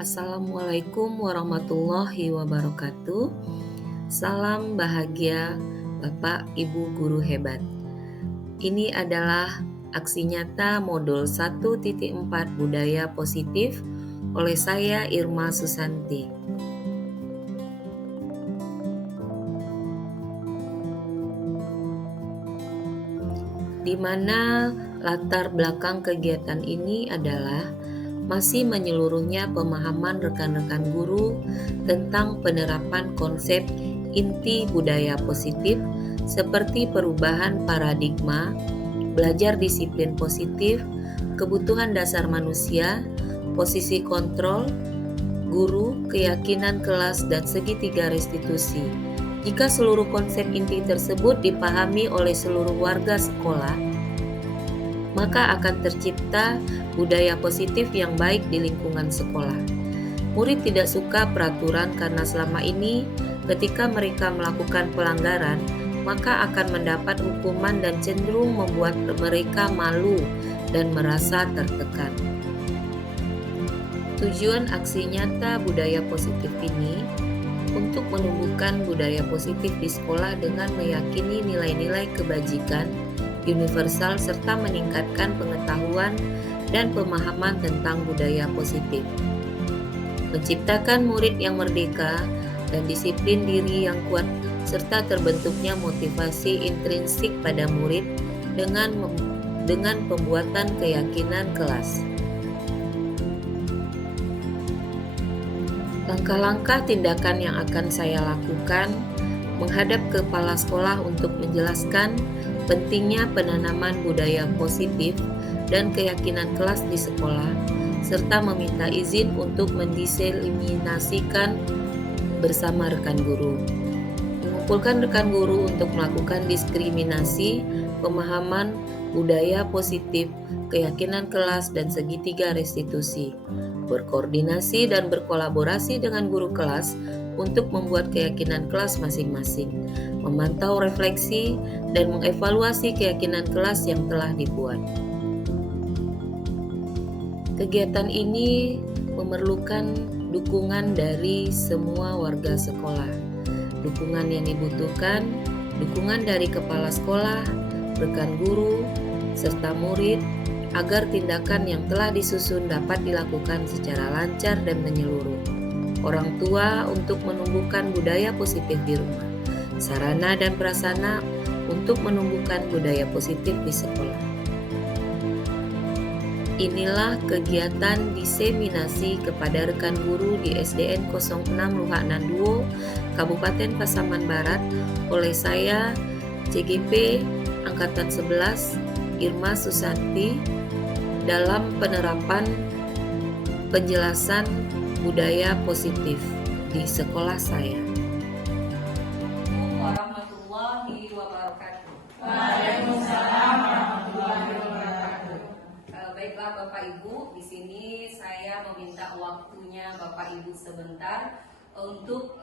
Assalamualaikum warahmatullahi wabarakatuh. Salam bahagia Bapak Ibu guru hebat. Ini adalah aksi nyata modul 1.4 budaya positif oleh saya Irma Susanti. Di mana latar belakang kegiatan ini adalah masih menyeluruhnya pemahaman rekan-rekan guru tentang penerapan konsep inti budaya positif seperti perubahan paradigma, belajar disiplin positif, kebutuhan dasar manusia, posisi kontrol, guru, keyakinan kelas, dan segitiga restitusi. Jika seluruh konsep inti tersebut dipahami oleh seluruh warga sekolah, maka akan tercipta budaya positif yang baik di lingkungan sekolah. Murid tidak suka peraturan karena selama ini ketika mereka melakukan pelanggaran, maka akan mendapat hukuman dan cenderung membuat mereka malu dan merasa tertekan. Tujuan aksi nyata budaya positif ini untuk menumbuhkan budaya positif di sekolah dengan meyakini nilai-nilai kebajikan universal serta meningkatkan pengetahuan dan pemahaman tentang budaya positif. Menciptakan murid yang merdeka dan disiplin diri yang kuat serta terbentuknya motivasi intrinsik pada murid dengan pembuatan keyakinan kelas. Langkah-langkah tindakan yang akan saya lakukan menghadap kepala sekolah untuk menjelaskan pentingnya penanaman budaya positif dan keyakinan kelas di sekolah, serta meminta izin untuk mendiseminasikan bersama rekan guru. Mengumpulkan rekan guru untuk melakukan diskriminasi, pemahaman budaya positif, keyakinan kelas, dan segitiga restitusi. Berkoordinasi dan berkolaborasi dengan guru kelas untuk membuat keyakinan kelas masing-masing, memantau refleksi, dan mengevaluasi keyakinan kelas yang telah dibuat. Kegiatan ini memerlukan dukungan dari semua warga sekolah. Dukungan yang dibutuhkan, dukungan dari kepala sekolah, rekan guru, serta murid, agar tindakan yang telah disusun dapat dilakukan secara lancar dan menyeluruh. Orang tua untuk menumbuhkan budaya positif di rumah, sarana dan prasarana untuk menumbuhkan budaya positif di sekolah. Inilah kegiatan diseminasi kepada rekan guru di SDN 06 Luhaknan Duo, Kabupaten Pasaman Barat oleh saya, CGP Angkatan 11, Irma Susanti, dalam penerapan penjelasan budaya positif di sekolah saya. Warahmatullahi wabarakatuh. Waalaikumsalam warahmatullahi wabarakatuh. Baiklah Bapak Ibu, di sini saya meminta waktunya Bapak Ibu sebentar untuk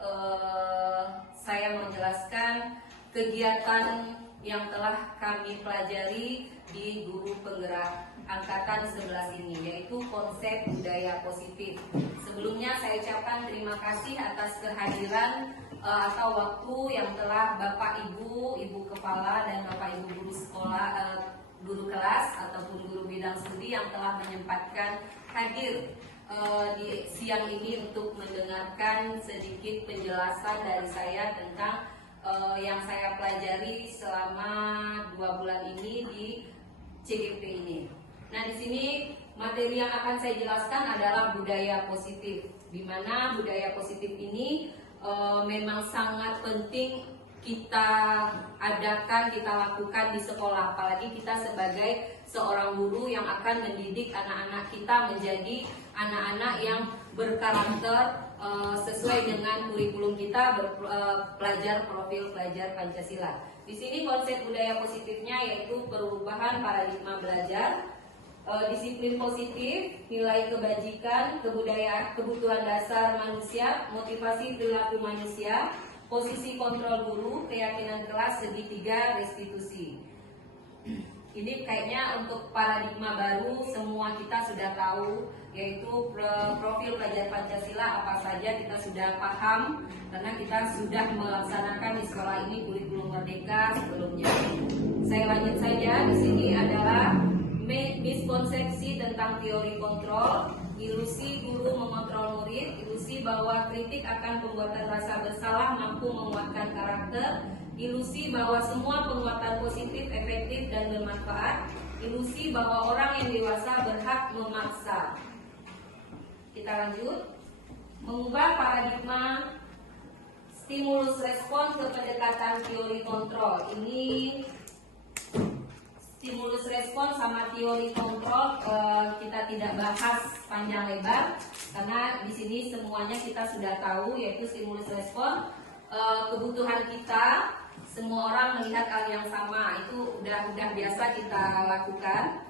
saya menjelaskan kegiatan yang telah kami pelajari di guru penggerak angkatan 11 ini, yaitu konsep budaya positif. Sebelumnya saya ucapkan terima kasih atas kehadiran atau waktu yang telah Bapak Ibu, Ibu Kepala, dan Bapak Ibu guru sekolah, guru kelas ataupun guru bidang studi yang telah menyempatkan hadir di siang ini untuk mendengarkan sedikit penjelasan dari saya tentang yang saya pelajari selama 2 bulan ini di CGP ini. Nah, di sini materi yang akan saya jelaskan adalah budaya positif, di mana budaya positif ini memang sangat penting kita adakan, kita lakukan di sekolah, apalagi kita sebagai seorang guru yang akan mendidik anak-anak kita menjadi anak-anak yang berkarakter sesuai dengan kurikulum kita, belajar profil pelajar Pancasila. Di sini konsep budaya positifnya yaitu perubahan paradigma belajar, disiplin positif, nilai kebajikan, kebudayaan, kebutuhan dasar manusia, motivasi perilaku manusia, posisi kontrol guru, keyakinan kelas, segitiga restitusi. Ini kayaknya untuk paradigma baru semua kita sudah tahu yaitu profil pelajar Pancasila apa saja kita sudah paham karena kita sudah melaksanakan di sekolah ini kurikulum merdeka sebelumnya. Saya lanjut saja, di sini adalah miskonsepsi tentang teori kontrol, ilusi guru mengontrol murid, ilusi bahwa kritik akan pembuatan rasa bersalah mampu menguatkan karakter, ilusi bahwa semua penguatan positif, efektif, dan bermanfaat, ilusi bahwa orang yang dewasa berhak memaksa. Kita lanjut, mengubah paradigma stimulus respon ke pendekatan teori kontrol. Ini stimulus respon sama teori kontrol kita tidak bahas panjang lebar karena di sini semuanya kita sudah tahu, yaitu stimulus respon kebutuhan kita, semua orang melihat hal yang sama, itu udah biasa kita lakukan.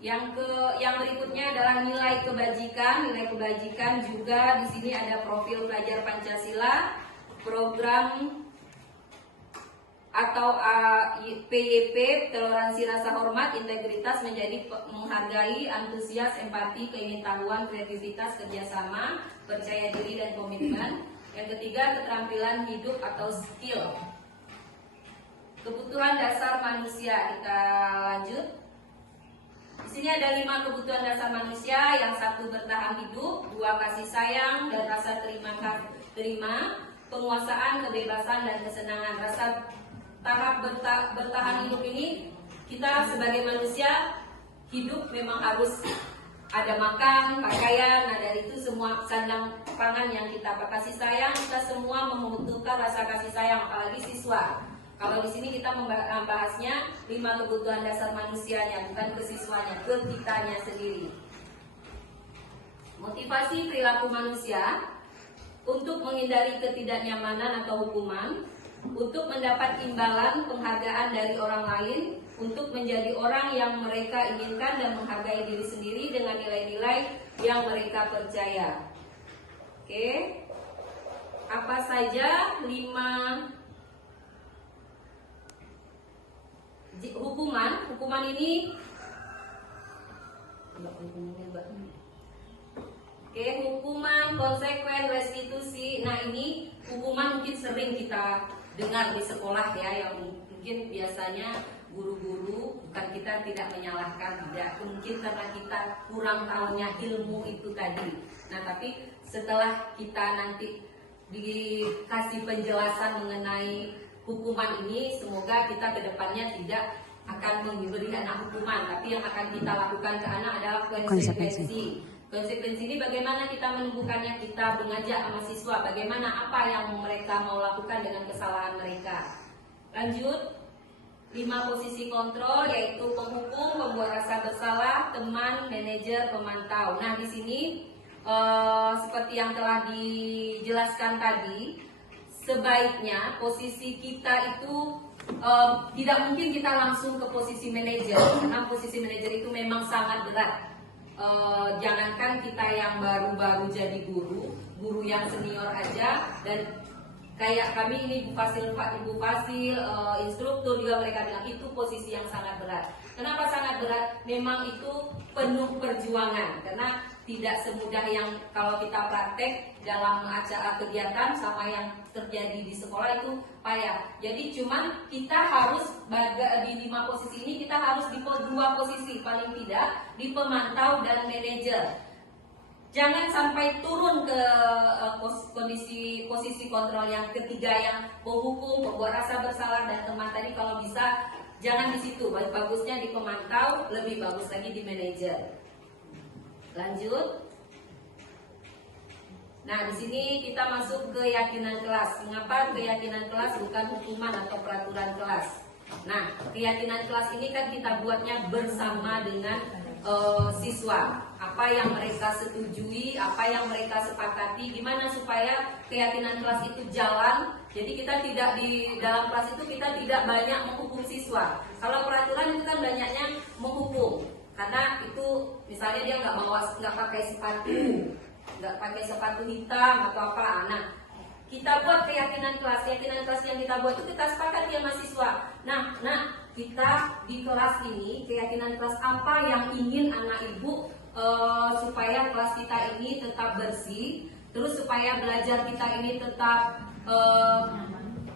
Yang berikutnya adalah nilai kebajikan. Nilai kebajikan juga di sini ada profil pelajar Pancasila, program atau PYP, toleransi rasa hormat, integritas, menjadi menghargai, antusias, empati, keingintahuan, kreativitas, kerjasama, percaya diri, dan komitmen. Yang ketiga, keterampilan hidup atau skill. Kebutuhan dasar manusia, kita lanjut. Di sini ada 5 kebutuhan dasar manusia. Yang satu, bertahan hidup, 2, kasih sayang dan rasa terima, penguasaan, kebebasan, dan kesenangan. Rasa tahap bertahan hidup ini, kita sebagai manusia hidup memang harus ada makan, pakaian. Nah, dari itu semua sandang pangan yang kita kasih sayang, kita semua membutuhkan rasa kasih sayang, apalagi siswa. Kalau di sini kita membahasnya 5 kebutuhan dasar manusianya, bukan ke siswanya, ke kitanya sendiri. Motivasi perilaku manusia untuk menghindari ketidaknyamanan atau hukuman, untuk mendapat imbalan penghargaan dari orang lain, untuk menjadi orang yang mereka inginkan dan menghargai diri sendiri dengan nilai-nilai yang mereka percaya. Oke, apa saja 5 hukuman ini? Oke, hukuman, konsekuen, restitusi. Nah, ini hukuman mungkin sering kita dengar di sekolah ya, yang mungkin biasanya guru-guru, bukan kita tidak menyalahkan, tidak, mungkin karena kita kurang tahunya ilmu itu tadi. Nah, tapi setelah kita nanti dikasih penjelasan mengenai hukuman ini, semoga kita kedepannya tidak akan memberi anak hukuman, tapi yang akan kita lakukan ke anak adalah konsekuensi. Konsekuensi ini bagaimana kita menumbuhkannya, kita mengajak sama siswa bagaimana apa yang mereka mau lakukan dengan kesalahan mereka. Lanjut, 5 posisi kontrol, yaitu penghukum, pembuat rasa bersalah, teman, manajer, pemantau. Nah, di sini seperti yang telah dijelaskan tadi, sebaiknya posisi kita itu tidak mungkin kita langsung ke posisi manajer, karena posisi manajer itu memang sangat berat. Jangankan kita yang baru-baru jadi guru yang senior aja, dan kayak kami ini Ibu Fasil, instruktur juga, mereka bilang itu posisi yang sangat berat. Kenapa sangat berat? Memang itu penuh perjuangan, karena tidak semudah yang kalau kita praktek dalam acara kegiatan sama yang terjadi di sekolah itu payah. Jadi cuman kita harus di 5 posisi ini, kita harus di 2 posisi paling tidak, di pemantau dan manajer. Jangan sampai turun ke posisi kontrol yang ketiga, yang menghukum, membuat rasa bersalah, dan teman tadi. Kalau bisa jangan di situ, bagusnya di pemantau, lebih bagus lagi di manajer. Lanjut. Nah, di sini kita masuk keyakinan kelas. Mengapa keyakinan kelas bukan hukuman atau peraturan kelas? Nah, keyakinan kelas ini kan kita buatnya bersama dengan siswa. Apa yang mereka setujui, apa yang mereka sepakati, gimana supaya keyakinan kelas itu jalan. Jadi kita tidak di dalam kelas itu kita tidak banyak menghukum siswa. Kalau peraturan itu kan banyaknya menghukum. Karena itu misalnya dia nggak pakai sepatu hitam atau apa. Nah, kita buat keyakinan kelas yang kita buat itu kita sepakati sama siswa. Nah, kita di kelas ini keyakinan kelas apa yang ingin anak ibu supaya kelas kita ini tetap bersih, terus supaya belajar kita ini tetap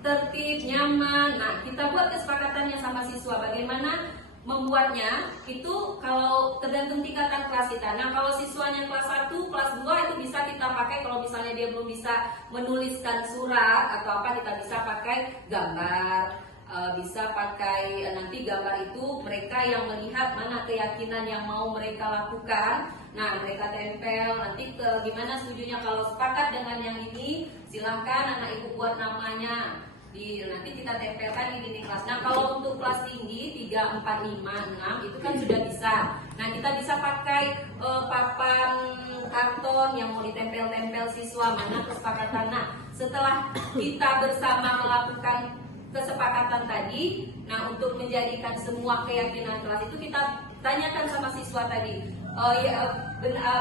tertib, nyaman. Nah, kita buat kesepakatannya sama siswa bagaimana membuatnya itu kalau tergantung tingkatan kelas kita. Nah, kalau siswanya kelas 1, kelas 2 itu bisa kita pakai kalau misalnya dia belum bisa menuliskan surat atau apa, kita bisa pakai gambar. Bisa pakai nanti gambar itu mereka yang melihat mana keyakinan yang mau mereka lakukan. Nah, mereka tempel nanti gimana setujunya, kalau sepakat dengan yang ini silahkan anak ibu buat namanya. Nanti kita tempelkan di dinding kelas. Nah, kalau untuk kelas tinggi 3, 4, 5, 6 itu kan sudah bisa. Nah, kita bisa pakai papan karton yang mau ditempel-tempel siswa, mana kesepakatan. Nah, setelah kita bersama melakukan kesepakatan tadi, nah untuk menjadikan semua keyakinan kelas itu kita tanyakan sama siswa tadi,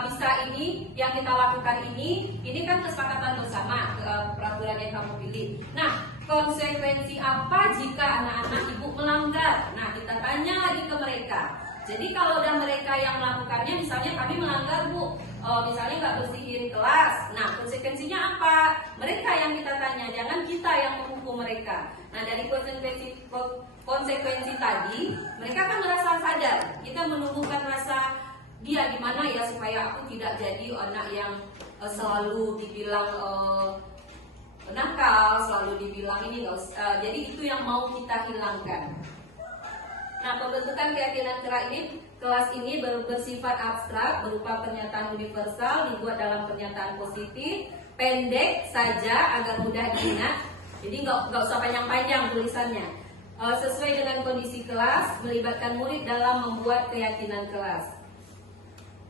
bisa ini yang kita lakukan ini kan kesepakatan bersama, peraturan yang kamu pilih. Nah, konsekuensi apa jika anak-anak ibu melanggar? Nah, kita tanya lagi ke mereka. Jadi kalau udah mereka yang melakukannya, misalnya kami melanggar bu, misalnya nggak bersihin kelas, nah konsekuensinya apa? Mereka yang kita tanya, jangan kita yang menghukum mereka. Nah, dari konsekuensi tadi, mereka kan merasa sadar. Kita menumbuhkan rasa dia gimana ya supaya aku tidak jadi anak yang selalu dibilang nakal, selalu dibilang ini nggak usah. Jadi itu yang mau kita hilangkan. Nah, pembentukan keyakinan kelas ini bersifat abstrak, berupa pernyataan universal, dibuat dalam pernyataan positif, pendek saja agar mudah diingat. Jadi nggak usah panjang-panjang tulisannya. Sesuai dengan kondisi kelas, melibatkan murid dalam membuat keyakinan kelas.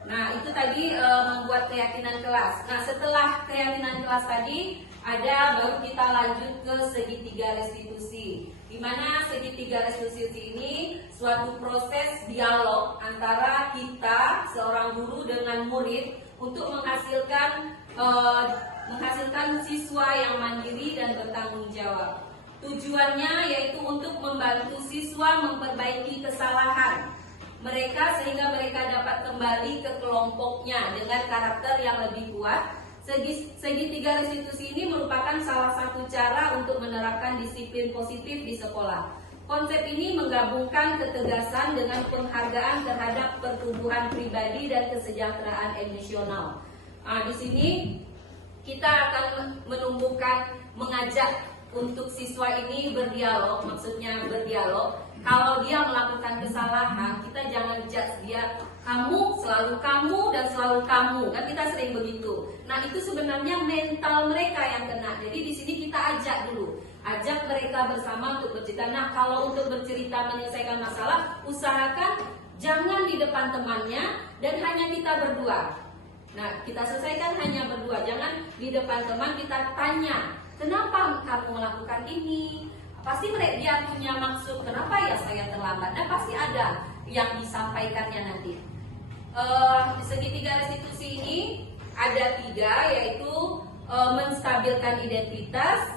Nah, itu tadi membuat keyakinan kelas. Nah, setelah keyakinan kelas tadi, baru kita lanjut ke segitiga restitusi. Di mana segitiga restitusi ini suatu proses dialog antara kita seorang guru dengan murid untuk menghasilkan siswa yang mandiri dan bertanggung jawab. Tujuannya yaitu untuk membantu siswa memperbaiki kesalahan mereka sehingga mereka dapat kembali ke kelompoknya dengan karakter yang lebih kuat. Segitiga restitusi ini merupakan salah satu cara untuk menerapkan disiplin positif di sekolah. Konsep ini menggabungkan ketegasan dengan penghargaan terhadap pertumbuhan pribadi dan kesejahteraan emosional. Nah, di sini kita akan mengajak untuk siswa ini berdialog, maksudnya berdialog. Kalau dia melakukan kesalahan, kita jangan judge dia, kamu, selalu kamu, dan selalu kamu. Kan kita sering begitu. Nah, itu sebenarnya mental mereka yang kena. Jadi di sini kita ajak mereka bersama untuk bercerita. Nah, kalau untuk bercerita menyelesaikan masalah, usahakan jangan di depan temannya dan hanya kita berdua. Nah, kita selesaikan hanya berdua. Jangan di depan teman kita tanya, kenapa kamu melakukan ini? Pasti dia punya maksud, kenapa ya saya terlambat? Dan pasti ada yang disampaikannya nanti. Segitiga restitusi ini ada 3, yaitu menstabilkan identitas,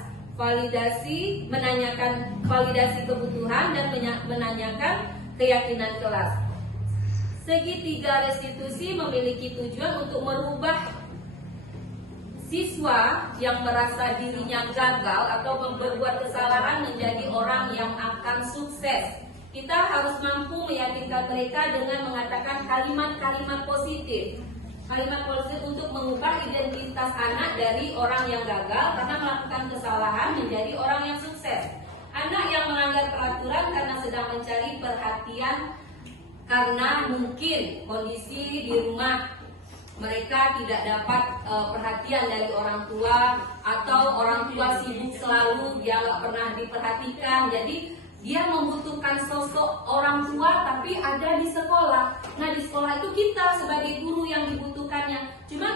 menanyakan validasi kebutuhan, dan menanyakan keyakinan kelas. Segitiga restitusi memiliki tujuan untuk merubah siswa yang merasa dirinya gagal atau berbuat kesalahan menjadi orang yang akan sukses. Kita harus mampu meyakinkan mereka dengan mengatakan kalimat-kalimat positif. Kalimat positif untuk mengubah identitas anak dari orang yang gagal karena melakukan kesalahan menjadi orang yang sukses. Anak yang melanggar peraturan karena sedang mencari perhatian karena mungkin kondisi di rumah mereka tidak dapat perhatian dari orang tua, atau orang tua sibuk selalu, dia nggak pernah diperhatikan. Jadi dia membutuhkan sosok orang tua tapi ada di sekolah. Nah, di sekolah itu kita sebagai guru yang dibutuhkannya. Cuma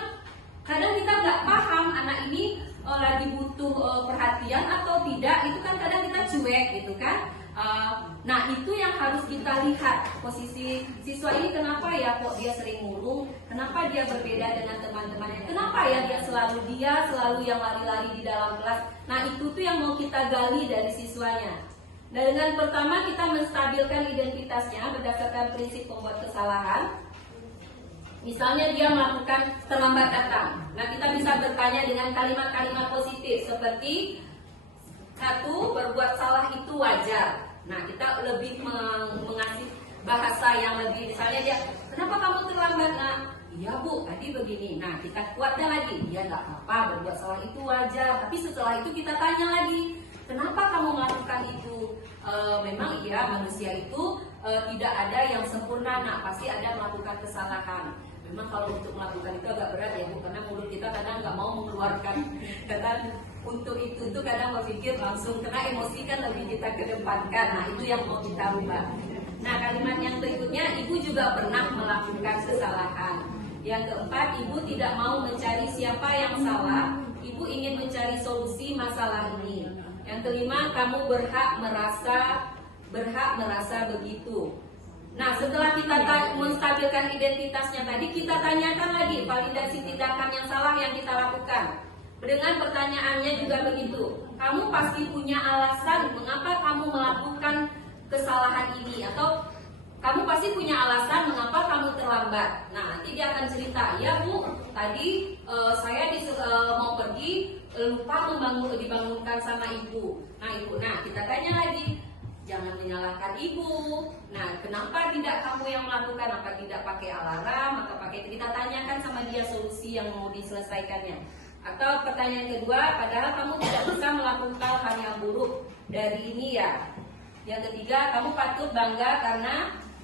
kadang kita nggak paham anak ini lagi butuh perhatian atau tidak. Itu kan kadang kita cuek gitu kan. Nah, itu yang harus kita lihat, posisi siswa ini kenapa ya kok dia sering murung, kenapa dia berbeda dengan teman-temannya, kenapa ya dia selalu yang lari-lari di dalam kelas. Nah, itu tuh yang mau kita gali dari siswanya. Dan dengan pertama kita menstabilkan identitasnya berdasarkan prinsip pembuat kesalahan. Misalnya dia melakukan terlambat datang. Nah, kita bisa bertanya dengan kalimat-kalimat positif seperti satu, berbuat salah itu wajar. Nah, kita lebih mengasih bahasa yang lebih, misalnya dia, kenapa kamu terlambat, nak? Iya bu, tadi begini. Nah, kita kuatkan lagi. Ya nggak apa-apa, berbuat salah itu wajar. Tapi setelah itu kita tanya lagi, kenapa kamu melakukan itu? Memang iya, manusia itu tidak ada yang sempurna, nak. Pasti ada melakukan kesalahan. Memang kalau untuk melakukan itu agak berat ya bu, karena mulut kita kadang nggak mau mengeluarkan. Kadang untuk itu tuh kadang berpikir langsung, karena emosi kan lebih kita kedepankan. Nah, itu yang mau kita rubah. Nah, kalimat yang berikutnya, ibu juga pernah melakukan kesalahan. Yang keempat, ibu tidak mau mencari siapa yang salah, ibu ingin mencari solusi masalah ini. Yang kelima, kamu berhak merasa begitu. Nah, setelah kita menstabilkan identitasnya tadi, kita tanyakan lagi validasi tindakan yang salah yang kita lakukan. Dengan pertanyaannya juga begitu. Kamu pasti punya alasan mengapa kamu melakukan kesalahan ini, atau kamu pasti punya alasan mengapa kamu terlambat. Nah, nanti dia akan cerita, ya bu, tadi saya mau pergi, lupa dibangunkan sama ibu. Nah kita tanya lagi, jangan menyalahkan ibu. Nah, kenapa tidak kamu yang melakukan? Apa tidak pakai alarm atau pakai? Kita tanyakan sama dia solusi yang mau diselesaikannya. Atau pertanyaan kedua, padahal kamu tidak bisa melakukan hal yang buruk dari ini ya. Yang ketiga, kamu patut bangga karena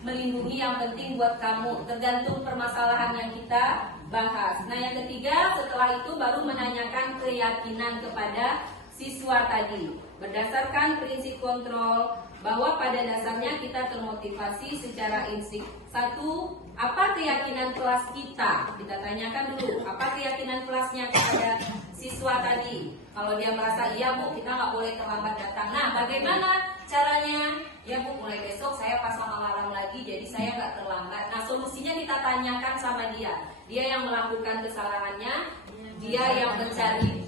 melindungi yang penting buat kamu. Tergantung permasalahan yang kita bahas. Nah, yang ketiga, setelah itu baru menanyakan keyakinan kepada siswa tadi. Berdasarkan prinsip kontrol, bahwa pada dasarnya kita termotivasi secara insting. Satu, apa keyakinan kelas kita? Kita tanyakan dulu, apa keyakinan kelasnya kepada siswa tadi? Kalau dia merasa, iya bu, kita nggak boleh terlambat datang. Nah, bagaimana caranya? Ya bu, mulai besok saya pasang alarm lagi, jadi saya nggak terlambat. Nah, solusinya kita tanyakan sama dia. Dia yang melakukan kesalahannya, dia yang mencari,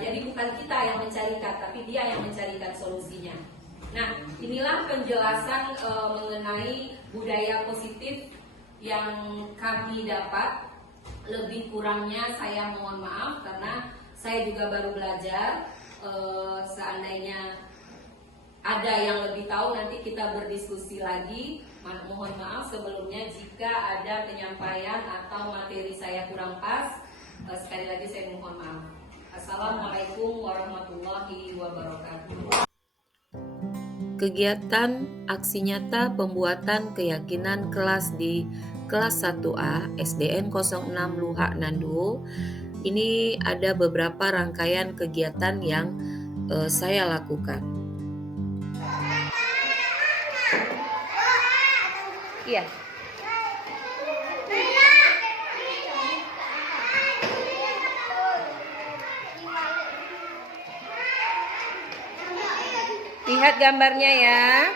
jadi bukan kita yang mencarikan, tapi dia yang mencarikan solusinya. Nah, inilah penjelasan mengenai budaya positif yang kami dapat. Lebih kurangnya saya mohon maaf karena saya juga baru belajar. Seandainya ada yang lebih tahu, nanti kita berdiskusi lagi. Mohon maaf sebelumnya jika ada penyampaian atau materi saya kurang pas. Sekali lagi saya mohon maaf. Assalamualaikum warahmatullahi wabarakatuh. Kegiatan aksi nyata pembuatan keyakinan kelas di kelas 1A SDN 06 Luhak Nanduo. Ini ada beberapa rangkaian kegiatan yang saya lakukan. Iya. Lihat gambarnya ya.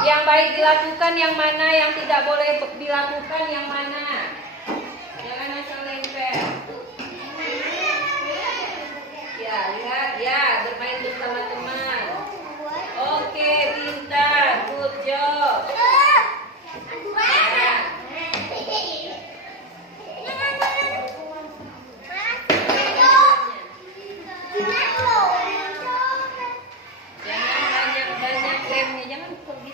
Yang baik dilakukan yang mana, yang tidak boleh dilakukan yang mana. Jangan asal lempel. Ya, lihat ya, bermain bersama teman. Oke, pintar, good job. Jangan banyak lemnya, jangan pergi.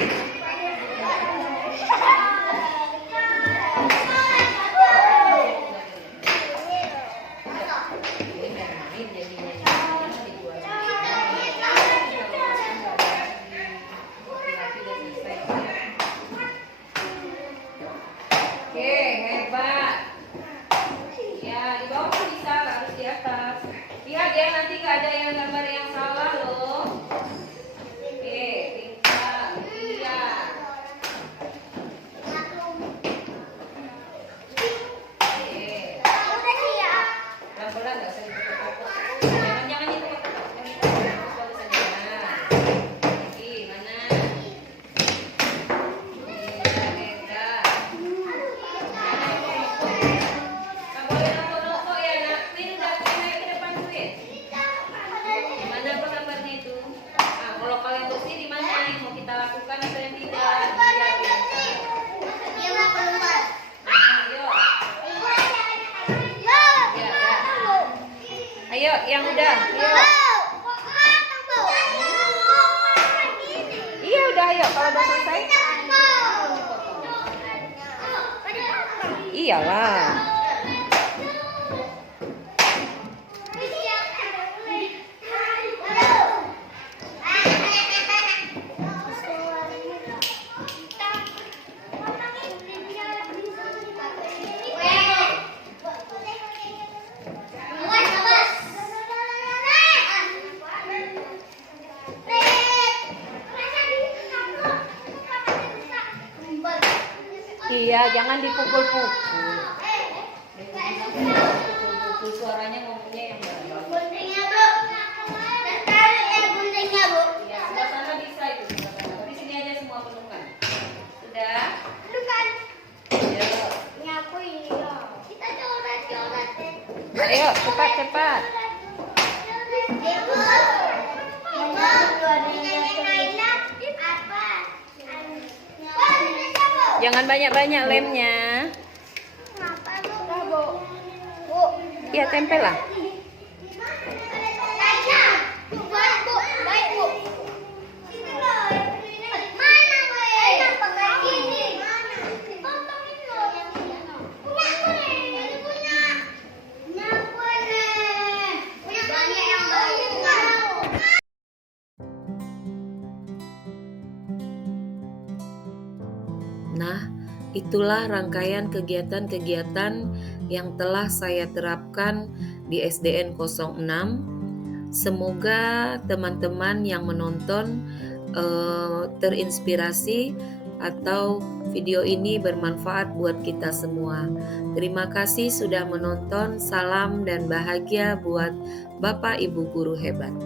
Kalau udah selesai? Iyalah. Iya, jangan dipukul-pukul. Pukul suaranya ngomongnya yang bagus. Guntingnya, Bu. Tarik ya guntingnya, Bu. Ya, sebelah sana bisa itu sebelah sana. Tapi sini aja semua penuhkan. Sudah? Bukan. Ya. Nyapu ini dong. Kita coret-coret deh. Ayo, cepat-cepat. Ibu. Jangan banyak-banyak lemnya. Ya, tempel lah. Nah, itulah rangkaian kegiatan-kegiatan yang telah saya terapkan di SDN 06. Semoga teman-teman yang menonton terinspirasi atau video ini bermanfaat buat kita semua. Terima kasih sudah menonton. Salam dan bahagia buat Bapak Ibu guru hebat.